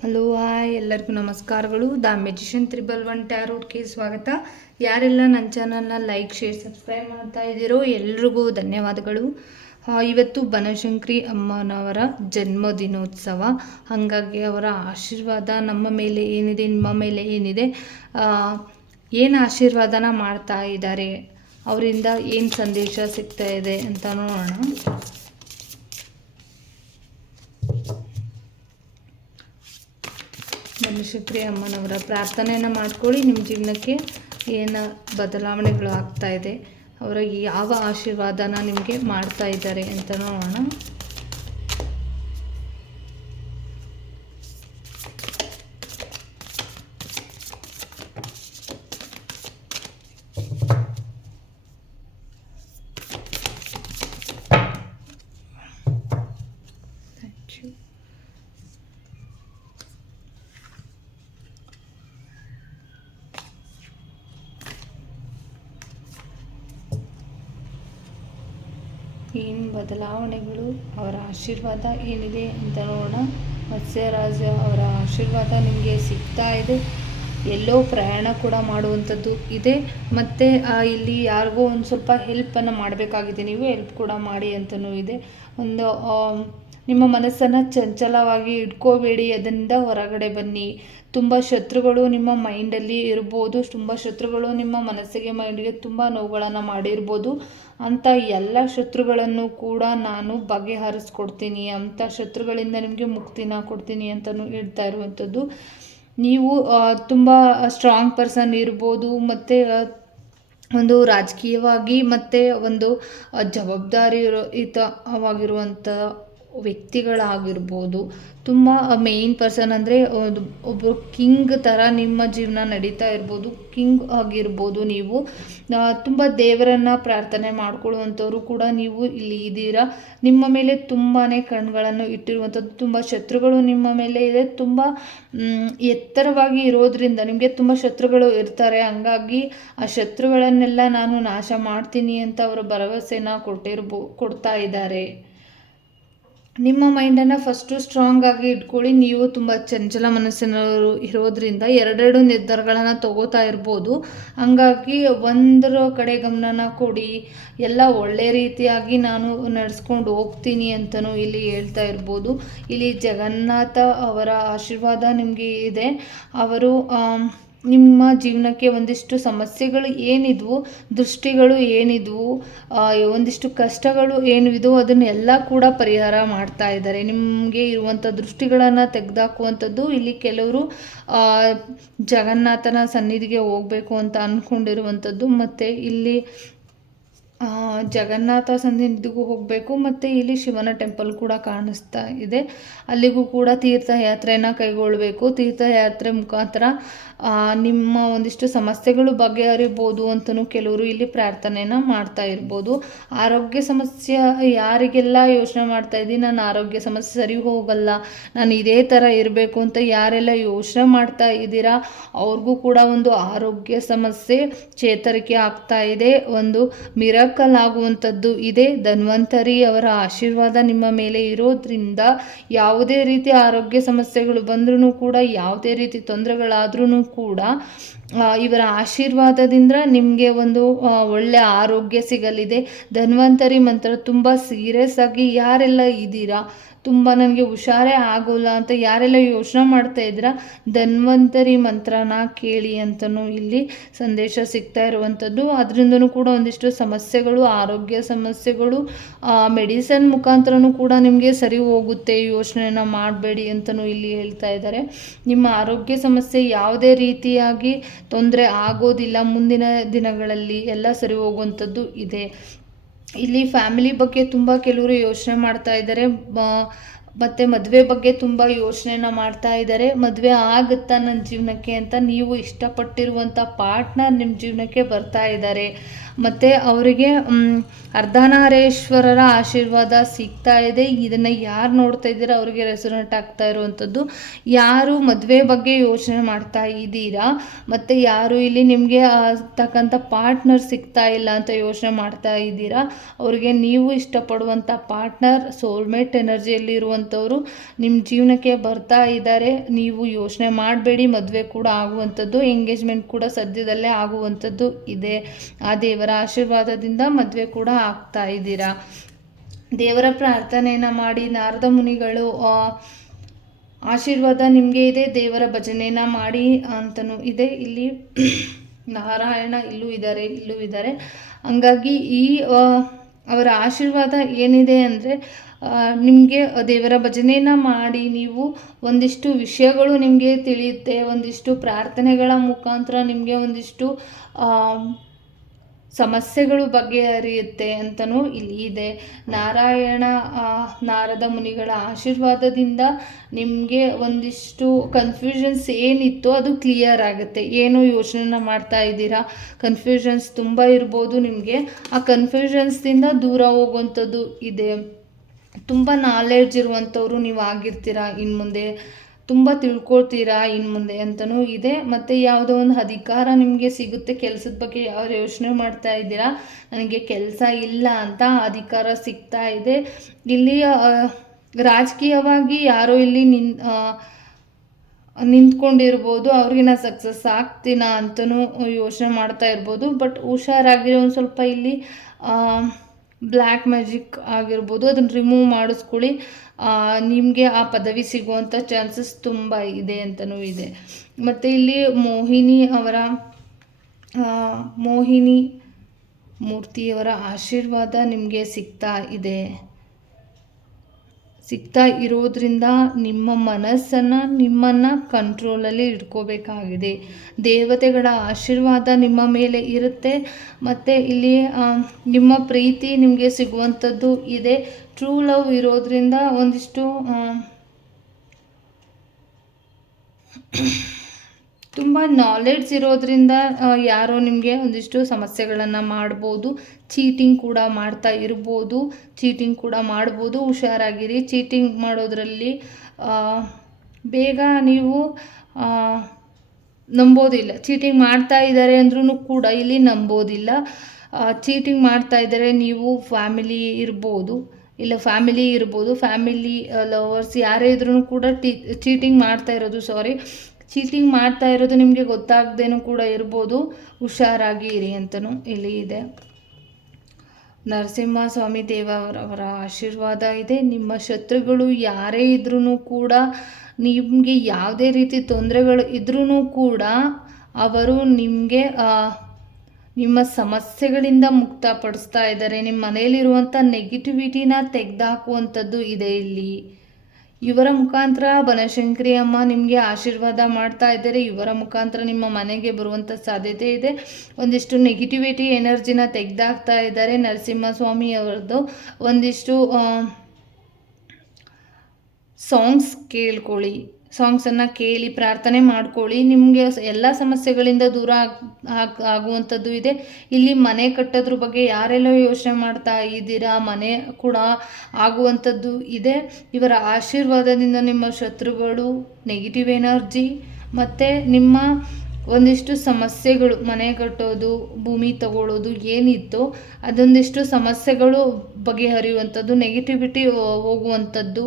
Hello, hi. ಎಲ್ಲರಿಗೂ ನಮಸ್ಕಾರಗಳು. The magician triple one ಟ್ಯಾರೋಟ್ಗೆ ಸ್ವಾಗತ. ಯಾರೆಲ್ಲ ನನ್ನ ಚಾನಲ್ನ ಲೈಕ್, ಶೇರ್, ಸಬ್ಸ್ಕ್ರೈಬ್ ಮಾಡ್ತಾ ಇದ್ದೀರೋ ಎಲ್ರಿಗೂ ಧನ್ಯವಾದಗಳು. ಇವತ್ತು ಬನಶಂಕರಿ ಅಮ್ಮನವರ ಜನ್ಮದಿನೋತ್ಸವ. ಹಾಗಾಗಿ ಅವರ ಆಶೀರ್ವಾದ ನಮ್ಮ ಮೇಲೆ ಏನಿದೆ, ನಿಮ್ಮ ಮೇಲೆ ಏನಿದೆ ಏನು ಆಶೀರ್ವಾದನ ಮಾಡ್ತಾ ಇದ್ದಾರೆ, ಅವರಿಂದ ಏನು ಸಂದೇಶ ಸಿಗ್ತಾ ಇದೆ ಅಂತ ನೋಡೋಣ. ಬನಶಂಕರಿ ಅಮ್ಮನವರ ಪ್ರಾರ್ಥನೆಯನ್ನು ಮಾಡ್ಕೊಳ್ಳಿ. ನಿಮ್ಮ ಜೀವನಕ್ಕೆ ಏನು ಬದಲಾವಣೆಗಳು ಆಗ್ತಾ ಇದೆ, ಅವರ ಯಾವ ಆಶೀರ್ವಾದನ ನಿಮಗೆ ಮಾಡ್ತಾ ಇದ್ದಾರೆ ಅಂತ ನೋಡೋಣ ಥ್ಯಾಂಕ್ ಯು ಏನು ಬದಲಾವಣೆಗಳು ಅವರ ಆಶೀರ್ವಾದ ಏನಿದೆ ಅಂತ ನೋಡೋಣ. ಮತ್ಸ್ಯರಾಜ ಅವರ ಆಶೀರ್ವಾದ ನಿಮಗೆ ಸಿಗ್ತಾ ಇದೆ. ಎಲ್ಲೋ ಪ್ರಯಾಣ ಕೂಡ ಮಾಡುವಂಥದ್ದು ಇದೆ. ಮತ್ತು ಇಲ್ಲಿ ಯಾರಿಗೋ ಒಂದು ಸ್ವಲ್ಪ ಹೆಲ್ಪನ್ನು ಮಾಡಬೇಕಾಗಿದೆ. ನೀವು ಹೆಲ್ಪ್ ಕೂಡ ಮಾಡಿ ಅಂತಲೂ ಇದೆ. ಒಂದು ನಿಮ್ಮ ಮನಸ್ಸನ್ನು ಚಂಚಲವಾಗಿ ಇಟ್ಕೋಬೇಡಿ, ಅದರಿಂದ ಹೊರಗಡೆ ಬನ್ನಿ. ತುಂಬ ಶತ್ರುಗಳು ನಿಮ್ಮ ಮೈಂಡಲ್ಲಿ ಇರ್ಬೋದು, ತುಂಬ ಶತ್ರುಗಳು ನಿಮ್ಮ ಮನಸ್ಸಿಗೆ ಮೈಂಡ್ಗೆ ತುಂಬ ನೋವುಗಳನ್ನು ಮಾಡಿರ್ಬೋದು. ಅಂಥ ಎಲ್ಲ ಶತ್ರುಗಳನ್ನು ಕೂಡ ನಾನು ಬಗೆಹರಿಸ್ಕೊಡ್ತೀನಿ. ಅಂಥ ಶತ್ರುಗಳಿಂದ ನಿಮಗೆ ಮುಕ್ತಿನ ಕೊಡ್ತೀನಿ ಅಂತಲೂ ಹೇಳ್ತಾ ಇರುವಂಥದ್ದು. ನೀವು ತುಂಬ ಸ್ಟ್ರಾಂಗ್ ಪರ್ಸನ್ ಇರ್ಬೋದು, ಮತ್ತು ಒಂದು ರಾಜಕೀಯವಾಗಿ ಮತ್ತು ಒಂದು ಜವಾಬ್ದಾರಿ ಇರೋ ಯುತವಾಗಿರುವಂಥ ವ್ಯಕ್ತಿಗಳಾಗಿರ್ಬೋದು. ತುಂಬ ಮೇಯ್ನ್ ಪರ್ಸನ್ ಅಂದರೆ ಒಂದು ಒಬ್ಬರು ಕಿಂಗ್ ಥರ ನಿಮ್ಮ ಜೀವನ ನಡೀತಾ ಇರ್ಬೋದು. ಕಿಂಗ್ ಆಗಿರ್ಬೋದು ನೀವು. ತುಂಬ ದೇವರನ್ನು ಪ್ರಾರ್ಥನೆ ಮಾಡ್ಕೊಳ್ಳುವಂಥವ್ರು ಕೂಡ ನೀವು ಇಲ್ಲಿ ಇದ್ದೀರಾ. ನಿಮ್ಮ ಮೇಲೆ ತುಂಬಾ ಕಣ್ಗಳನ್ನು ಇಟ್ಟಿರುವಂಥದ್ದು, ತುಂಬ ಶತ್ರುಗಳು ನಿಮ್ಮ ಮೇಲೆ ಇದೆ. ತುಂಬ ಎತ್ತರವಾಗಿ ಇರೋದ್ರಿಂದ ನಿಮಗೆ ತುಂಬ ಶತ್ರುಗಳು ಇರ್ತಾರೆ. ಹಂಗಾಗಿ ಆ ಶತ್ರುಗಳನ್ನೆಲ್ಲ ನಾನು ನಾಶ ಮಾಡ್ತೀನಿ ಅಂತ ಅವರು ಭರವಸೆನ ಕೊಟ್ಟಿರ್ಬೋ, ಕೊಡ್ತಾ ಇದ್ದಾರೆ. ನಿಮ್ಮ ಮೈಂಡನ್ನು ಫಸ್ಟು ಸ್ಟ್ರಾಂಗ್ ಆಗಿ ಇಟ್ಕೊಳ್ಳಿ. ನೀವು ತುಂಬ ಚಂಚಲ ಮನಸ್ಸಿನವರು ಇರೋದ್ರಿಂದ ಎರಡೆರಡು ನಿರ್ಧಾರಗಳನ್ನು ತಗೋತಾ ಇರ್ಬೋದು. ಹಂಗಾಗಿ ಒಂದರ ಕಡೆ ಗಮನನ ಕೊಡಿ. ಎಲ್ಲ ಒಳ್ಳೆ ರೀತಿಯಾಗಿ ನಾನು ನಡೆಸ್ಕೊಂಡು ಹೋಗ್ತೀನಿ ಅಂತಲೂ ಇಲ್ಲಿ ಹೇಳ್ತಾ ಇರ್ಬೋದು. ಇಲ್ಲಿ ಜಗನ್ನಾಥ ಅವರ ಆಶೀರ್ವಾದ ನಿಮಗೆ ಇದೆ. ಅವರು ನಿಮ್ಮ ಜೀವನಕ್ಕೆ ಒಂದಿಷ್ಟು ಸಮಸ್ಯೆಗಳು ಏನಿದ್ವು, ದೃಷ್ಟಿಗಳು ಏನಿದ್ವು ಒಂದಿಷ್ಟು ಕಷ್ಟಗಳು ಏನಿದ್ವು, ಅದನ್ನೆಲ್ಲ ಕೂಡ ಪರಿಹಾರ ಮಾಡ್ತಾ ಇದ್ದಾರೆ. ನಿಮಗೆ ಇರುವಂಥ ದೃಷ್ಟಿಗಳನ್ನು ತೆಗೆದಾಕುವಂಥದ್ದು ಇಲ್ಲಿ ಕೆಲವರು ಜಗನ್ನಾಥನ ಸನ್ನಿಧಿಗೆ ಹೋಗಬೇಕು ಅಂತ ಅಂದ್ಕೊಂಡಿರುವಂಥದ್ದು ಮತ್ತು ಇಲ್ಲಿ ಜಗನ್ನಾಥ ಸನ್ನಿಧಿಗೂ ಹೋಗಬೇಕು ಮತ್ತು ಇಲ್ಲಿ ಶಿವನ ಟೆಂಪಲ್ ಕೂಡ ಕಾಣಿಸ್ತಾ ಇದೆ. ಅಲ್ಲಿಗೂ ಕೂಡ ತೀರ್ಥಯಾತ್ರೆನ ಕೈಗೊಳ್ಳಬೇಕು ತೀರ್ಥಯಾತ್ರೆ ಮುಖಾಂತರ ನಿಮ್ಮ ಒಂದಿಷ್ಟು ಸಮಸ್ಯೆಗಳು ಬಗೆಹರಿಬೋದು ಅಂತಲೂ ಕೆಲವರು ಇಲ್ಲಿ ಪ್ರಾರ್ಥನೆಯನ್ನು ಮಾಡ್ತಾ ಇರ್ಬೋದು. ಆರೋಗ್ಯ ಸಮಸ್ಯೆ, ಯಾರಿಗೆಲ್ಲ ಯೋಚನೆ ಮಾಡ್ತಾ ಇದ್ದೀನಿ ನನ್ನ ಆರೋಗ್ಯ ಸಮಸ್ಯೆ ಸರಿ ಹೋಗಲ್ಲ, ನಾನು ಇದೇ ಥರ ಇರಬೇಕು ಅಂತ ಯಾರೆಲ್ಲ ಯೋಚನೆ ಮಾಡ್ತಾ ಇದ್ದೀರಾ, ಅವ್ರಿಗೂ ಕೂಡ ಒಂದು ಆರೋಗ್ಯ ಸಮಸ್ಯೆ ಚೇತರಿಕೆ ಆಗ್ತಾ ಇದೆ. ಒಂದು ಮಿರಕಲ್ ಆಗುವಂಥದ್ದು ಇದೆ. ಧನ್ವಂತರಿ ಅವರ ಆಶೀರ್ವಾದ ನಿಮ್ಮ ಮೇಲೆ ಇರೋದ್ರಿಂದ ಯಾವುದೇ ರೀತಿ ಆರೋಗ್ಯ ಸಮಸ್ಯೆಗಳು ಬಂದ್ರೂ ಕೂಡ, ಯಾವುದೇ ರೀತಿ ತೊಂದರೆಗಳಾದ್ರೂ ಕೂಡ ಇವರ ಆಶೀರ್ವಾದದಿಂದ ನಿಮಗೆ ಒಂದು ಒಳ್ಳೆಯ ಒಳ್ಳೆ ಆರೋಗ್ಯ ಸಿಗಲಿದೆ. ಧನ್ವಂತರಿ ಮಂತ್ರ ತುಂಬ ಸೀರಿಯಸ್ ಆಗಿ ಯಾರೆಲ್ಲ ಇದ್ದೀರಾ ತುಂಬ ನನಗೆ ಹುಷಾರೇ ಆಗೋಲ್ಲ ಅಂತ ಯಾರೆಲ್ಲ ಯೋಚನೆ ಮಾಡ್ತಾ ಇದ್ದೀರಾ, ಧನ್ವಂತರಿ ಮಂತ್ರನ ಕೇಳಿ ಅಂತಲೂ ಇಲ್ಲಿ ಸಂದೇಶ ಸಿಗ್ತಾ ಇರುವಂಥದ್ದು. ಅದರಿಂದನೂ ಕೂಡ ಒಂದಿಷ್ಟು ಸಮಸ್ಯೆಗಳು, ಆರೋಗ್ಯ ಸಮಸ್ಯೆಗಳು ಮೆಡಿಸನ್ ಮುಖಾಂತರನೂ ಕೂಡ ನಿಮಗೆ ಸರಿ ಹೋಗುತ್ತೆ, ಯೋಚನೆನ ಮಾಡಬೇಡಿ ಅಂತಲೂ ಇಲ್ಲಿ ಹೇಳ್ತಾ ಇದ್ದಾರೆ. ನಿಮ್ಮ ಆರೋಗ್ಯ ಸಮಸ್ಯೆ ಯಾವುದೇ ರೀತಿಯಾಗಿ ತೊಂದರೆ ಆಗೋದಿಲ್ಲ, ಮುಂದಿನ ದಿನಗಳಲ್ಲಿ ಎಲ್ಲ ಸರಿ ಹೋಗುವಂಥದ್ದು ಇದೆ. ಇಲ್ಲಿ ಫ್ಯಾಮಿಲಿ ಬಗ್ಗೆ ತುಂಬ ಕೆಲವರು ಯೋಚನೆ ಮಾಡ್ತಾ ಇದ್ದಾರೆ ಮತ್ತು ಮದುವೆ ಬಗ್ಗೆ ತುಂಬ ಯೋಚನೆನ ಮಾಡ್ತಾ ಇದ್ದಾರೆ ಮದುವೆ ಆಗುತ್ತಾ ನನ್ನ ಜೀವನಕ್ಕೆ ಅಂತ ನೀವು ಇಷ್ಟಪಟ್ಟಿರುವಂಥ ಪಾರ್ಟ್ನರ್ ನಿಮ್ಮ ಜೀವನಕ್ಕೆ ಬರ್ತಾ ಇದ್ದಾರೆ ಮತ್ತು ಅವರಿಗೆ ಅರ್ಧನಾರೇಶ್ವರರ ಆಶೀರ್ವಾದ ಸಿಗ್ತಾ ಇದೆ. ಇದನ್ನು ಯಾರು ನೋಡ್ತಾ ಇದ್ದೀರಾ? ಅವರಿಗೆ ರೆಸೊನೇಟ್ ಆಗ್ತಾ ಇರುವಂಥದ್ದು. ಯಾರು ಮದುವೆ ಬಗ್ಗೆ ಯೋಚನೆ ಮಾಡ್ತಾ ಇದ್ದೀರಾ? ಮತ್ತು ಯಾರು ಇಲ್ಲಿ ನಿಮಗೆ ತಕ್ಕಂಥ ಪಾರ್ಟ್ನರ್ ಸಿಗ್ತಾ ಇಲ್ಲ ಅಂತ ಯೋಚನೆ ಮಾಡ್ತಾ ಇದ್ದೀರಾ? ಅವರಿಗೆ ನೀವು ಇಷ್ಟಪಡುವಂಥ ಪಾರ್ಟ್ನರ್ ಸೋಲ್ಮೇಟ್ ಎನರ್ಜಿಯಲ್ಲಿ ಇರುವಂಥವ್ರು ನಿಮ್ಮ ಜೀವನಕ್ಕೆ ಬರ್ತಾ ಇದ್ದಾರೆ. ನೀವು ಯೋಚನೆ ಮಾಡಬೇಡಿ. ಮದುವೆ ಕೂಡ ಆಗುವಂಥದ್ದು. ಎಂಗೇಜ್ಮೆಂಟ್ ಕೂಡ ಸದ್ಯದಲ್ಲೇ ಆಗುವಂಥದ್ದು ಇದೆ. ಆ ದೇವರ ಆಶೀರ್ವಾದದಿಂದ ಮದುವೆ ಕೂಡ ಆಗ್ತಾ ಇದ್ದೀರಾ? ದೇವರ ಪ್ರಾರ್ಥನೆಯನ್ನು ಮಾಡಿ ನಾರದ ಮುನಿಗಳು ಆಶೀರ್ವಾದ ನಿಮಗೆ ಇದೆ, ದೇವರ ಭಜನೆನ ಮಾಡಿ ಅಂತಲೂ ಇದೆ. ಇಲ್ಲಿ ನಾರಾಯಣ ಇಲ್ಲೂ ಇದ್ದಾರೆ ಇಲ್ಲೂ ಇದ್ದಾರೆ. ಹಂಗಾಗಿ ಈ ಅವರ ಆಶೀರ್ವಾದ ಏನಿದೆ ಅಂದರೆ ನಿಮಗೆ ದೇವರ ಭಜನೆಯನ್ನು ಮಾಡಿ ನೀವು ಒಂದಿಷ್ಟು ವಿಷಯಗಳು ನಿಮಗೆ ತಿಳಿಯುತ್ತೆ, ಒಂದಿಷ್ಟು ಪ್ರಾರ್ಥನೆಗಳ ಮುಖಾಂತರ ನಿಮಗೆ ಒಂದಿಷ್ಟು ಸಮಸ್ಯೆಗಳು ಬಗೆಹರಿಯುತ್ತೆ ಅಂತಲೂ ಇಲ್ಲಿ ಇದೆ. ನಾರಾಯಣ ನಾರದ ಮುನಿಗಳ ಆಶೀರ್ವಾದದಿಂದ ನಿಮಗೆ ಒಂದಿಷ್ಟು ಕನ್ಫ್ಯೂಷನ್ಸ್ ಏನಿತ್ತು ಅದು ಕ್ಲಿಯರ್ ಆಗುತ್ತೆ. ಏನು ಯೋಚನೆ ಮಾಡ್ತಾ ಇದ್ದೀರಾ? ಕನ್ಫ್ಯೂಷನ್ಸ್ ತುಂಬ ಇರ್ಬೋದು ನಿಮಗೆ. ಆ ಕನ್ಫ್ಯೂಷನ್ಸ್ದಿಂದ ದೂರ ಹೋಗುವಂಥದ್ದು ಇದೆ. ತುಂಬ ನಾಲೆಡ್ಜ್ ಇರುವಂಥವ್ರು ನೀವು ಆಗಿರ್ತೀರಾ ಇನ್ನು ಮುಂದೆ? ತುಂಬ ತಿಳ್ಕೊಳ್ತೀರಾ ಇನ್ನು ಮುಂದೆ ಅಂತಲೂ ಇದೆ. ಮತ್ತು ಯಾವುದೋ ಒಂದು ಅಧಿಕಾರ ನಿಮಗೆ ಸಿಗುತ್ತೆ, ಕೆಲಸದ ಬಗ್ಗೆ ಯಾವ ಯೋಚನೆ ಮಾಡ್ತಾ ಇದ್ದೀರಾ? ನನಗೆ ಕೆಲಸ ಇಲ್ಲ ಅಂತ ಅಧಿಕಾರ ಸಿಗ್ತಾ ಇದೆ. ಇಲ್ಲಿ ರಾಜಕೀಯವಾಗಿ ಯಾರೋ ಇಲ್ಲಿ ನಿನ್ ನಿಂತ್ಕೊಂಡಿರ್ಬೋದು ಅವ್ರಿಗೆ ನಾ ಸಕ್ಸಸ್ ಆಗ್ತೀನ ಅಂತಲೂ ಯೋಚನೆ ಮಾಡ್ತಾ ಇರ್ಬೋದು. ಬಟ್ ಹುಷಾರಾಗಿರೋ ಒಂದು ಸ್ವಲ್ಪ ಇಲ್ಲಿ ಬ್ಲ್ಯಾಕ್ ಮ್ಯಾಜಿಕ್ ಆಗಿರ್ಬೋದು, ಅದನ್ನು ರಿಮೂವ್ ಮಾಡಿಸ್ಕೊಳ್ಳಿ. ನಿಮಗೆ ಆ ಪದವಿ ಸಿಗುವಂಥ ಚಾನ್ಸಸ್ ತುಂಬ ಇದೆ ಅಂತಲೂ ಇದೆ. ಮತ್ತು ಇಲ್ಲಿ ಮೋಹಿನಿ ಅವರ ಮೋಹಿನಿ ಮೂರ್ತಿಯವರ ಆಶೀರ್ವಾದ ನಿಮಗೆ ಸಿಗ್ತಾ ಇದೆ. ಸಿಗ್ತಾ ಇರೋದ್ರಿಂದ ನಿಮ್ಮ ಮನಸ್ಸನ್ನು ನಿಮ್ಮನ್ನು ಕಂಟ್ರೋಲಲ್ಲಿ ಇಟ್ಕೋಬೇಕಾಗಿದೆ. ದೇವತೆಗಳ ಆಶೀರ್ವಾದ ನಿಮ್ಮ ಮೇಲೆ ಇರುತ್ತೆ. ಮತ್ತು ಇಲ್ಲಿ ನಿಮ್ಮ ಪ್ರೀತಿ ನಿಮಗೆ ಸಿಗುವಂಥದ್ದು ಇದೆ. ಟ್ರೂ ಲವ್ ಇರೋದ್ರಿಂದ ಒಂದಿಷ್ಟು ತುಂಬ ನಾಲೆಡ್ಜ್ ಇರೋದ್ರಿಂದ ಯಾರೋ ನಿಮಗೆ ಒಂದಿಷ್ಟು ಸಮಸ್ಯೆಗಳನ್ನು ಮಾಡ್ಬೋದು. ಚೀಟಿಂಗ್ ಕೂಡ ಮಾಡ್ತಾ ಇರ್ಬೋದು. ಚೀಟಿಂಗ್ ಕೂಡ ಮಾಡ್ಬೋದು. ಹುಷಾರಾಗಿರಿ. ಚೀಟಿಂಗ್ ಮಾಡೋದ್ರಲ್ಲಿ ಬೇಗ ನೀವು ನಂಬೋದಿಲ್ಲ. ಚೀಟಿಂಗ್ ಮಾಡ್ತಾ ಇದ್ದಾರೆ ಅಂದ್ರೂ ಕೂಡ ಇಲ್ಲಿ ನಂಬೋದಿಲ್ಲ. ಚೀಟಿಂಗ್ ಮಾಡ್ತಾ ಇದ್ದರೆ ನೀವು ಫ್ಯಾಮಿಲಿ ಇರ್ಬೋದು. ಇಲ್ಲ ಫ್ಯಾಮಿಲಿ ಇರ್ಬೋದು. ಫ್ಯಾಮಿಲಿ ಲವರ್ಸ್ ಯಾರೇ ಇದ್ರೂ ಕೂಡ ಟೀ ಚೀಟಿಂಗ್ ಮಾಡ್ತಾ ಇರೋದು ಸಾರಿ ಚೀಟಿಂಗ್ ಮಾಡ್ತಾ ಇರೋದು ನಿಮಗೆ ಗೊತ್ತಾಗ್ದೇನೂ ಕೂಡ ಇರ್ಬೋದು. ಹುಷಾರಾಗಿ ಇರಿ ಅಂತಲೂ ಇಲ್ಲಿ ಇದೆ ನರಸಿಂಹಸ್ವಾಮಿ ದೇವರವರ ಆಶೀರ್ವಾದ ಇದೆ. ನಿಮ್ಮ ಶತ್ರುಗಳು ಯಾರೇ ಇದ್ರೂ ಕೂಡ, ನಿಮಗೆ ಯಾವುದೇ ರೀತಿ ತೊಂದರೆಗಳು ಇದ್ರೂ ಕೂಡ ಅವರು ನಿಮಗೆ ನಿಮ್ಮ ಸಮಸ್ಯೆಗಳಿಂದ ಮುಕ್ತಪಡಿಸ್ತಾ ಇದ್ದಾರೆ. ನಿಮ್ಮ ಮನೆಯಲ್ಲಿರುವಂಥ ನೆಗೆಟಿವಿಟಿನ ತೆಗೆದುಹಾಕುವಂಥದ್ದು ಇದೆ ಇಲ್ಲಿ. ಇವರ ಮುಖಾಂತರ ಬನಶಂಕರಿ ಅಮ್ಮ ನಿಮಗೆ ಆಶೀರ್ವಾದ ಮಾಡ್ತಾ ಇದ್ದಾರೆ. ಇವರ ಮುಖಾಂತರ ನಿಮ್ಮ ಮನೆಗೆ ಬರುವಂಥ ಸಾಧ್ಯತೆ ಇದೆ. ಒಂದಿಷ್ಟು ನೆಗೆಟಿವಿಟಿ ಎನರ್ಜಿನ ತೆಗೆದಾಕ್ತಾ ಇದ್ದಾರೆ. ನರಸಿಂಹಸ್ವಾಮಿ ಅವರದ್ದು ಒಂದಿಷ್ಟು ಸಾಂಗ್ಸ್ ಕೇಳ್ಕೊಳ್ಳಿ. ಸಾಂಗ್ಸನ್ನು ಕೇಳಿ ಪ್ರಾರ್ಥನೆ ಮಾಡ್ಕೊಳ್ಳಿ. ನಿಮಗೆ ಎಲ್ಲ ಸಮಸ್ಯೆಗಳಿಂದ ದೂರ ಆಗುವಂಥದ್ದು ಇದೆ. ಇಲ್ಲಿ ಮನೆ ಕಟ್ಟೋದ್ರ ಬಗ್ಗೆ ಯಾರೆಲ್ಲ ಯೋಚನೆ ಮಾಡ್ತಾ ಇದ್ದೀರಾ? ಮನೆ ಕೂಡ ಆಗುವಂಥದ್ದು ಇದೆ. ಇವರ ಆಶೀರ್ವಾದದಿಂದ ನಿಮ್ಮ ಶತ್ರುಗಳು ನೆಗೆಟಿವ್ ಎನರ್ಜಿ ಮತ್ತು ನಿಮ್ಮ ಒಂದಿಷ್ಟು ಸಮಸ್ಯೆಗಳು, ಮನೆ ಕಟ್ಟೋದು, ಭೂಮಿ ತಗೊಳ್ಳೋದು ಏನಿತ್ತು ಅದೊಂದಿಷ್ಟು ಸಮಸ್ಯೆಗಳು ಬಗೆಹರಿಯುವಂಥದ್ದು ನೆಗೆಟಿವಿಟಿ ಹೋಗುವಂಥದ್ದು.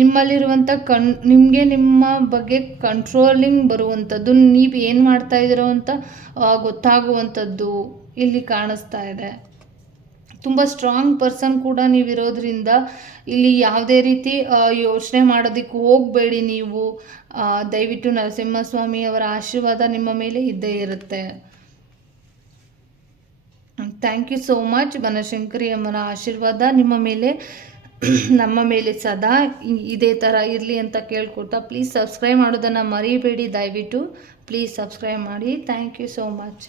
ನಿಮ್ಮಲ್ಲಿರುವಂಥ ಕಣ್, ನಿಮಗೆ ನಿಮ್ಮ ಬಗ್ಗೆ ಕಂಟ್ರೋಲಿಂಗ್ ಬರುವಂಥದ್ದು ನೀವು ಏನು ಮಾಡ್ತಾ ಇದ್ದೀರೋ ಅಂತ ಗೊತ್ತಾಗುವಂಥದ್ದು ಇಲ್ಲಿ ಕಾಣಿಸ್ತಾ ಇದೆ. ತುಂಬ ಸ್ಟ್ರಾಂಗ್ ಪರ್ಸನ್ ಕೂಡ ನೀವಿರೋದ್ರಿಂದ ಇಲ್ಲಿ ಯಾವುದೇ ರೀತಿ ಯೋಚನೆ ಮಾಡೋದಕ್ಕೆ ಹೋಗಬೇಡಿ ನೀವು. ದಯವಿಟ್ಟು ನರಸಿಂಹಸ್ವಾಮಿ ಅವರ ಆಶೀರ್ವಾದ ನಿಮ್ಮ ಮೇಲೆ ಇದ್ದೇ ಇರುತ್ತೆ. Thank you so much Banashankari ಅಮ್ಮನ ಆಶೀರ್ವಾದ ನಿಮ್ಮ ಮೇಲೆ ನಮ್ಮ ಮೇಲೆ ಸದಾ ಇದೇ ಥರ ಇರಲಿ ಅಂತ ಕೇಳ್ಕೊಡ್ತಾ ಪ್ಲೀಸ್ ಸಬ್ಸ್ಕ್ರೈಬ್ ಮಾಡೋದನ್ನು ಮರಿಬೇಡಿ ದಯವಿಟ್ಟು. ಪ್ಲೀಸ್ ಸಬ್ಸ್ಕ್ರೈಬ್ ಮಾಡಿ. Thank you so much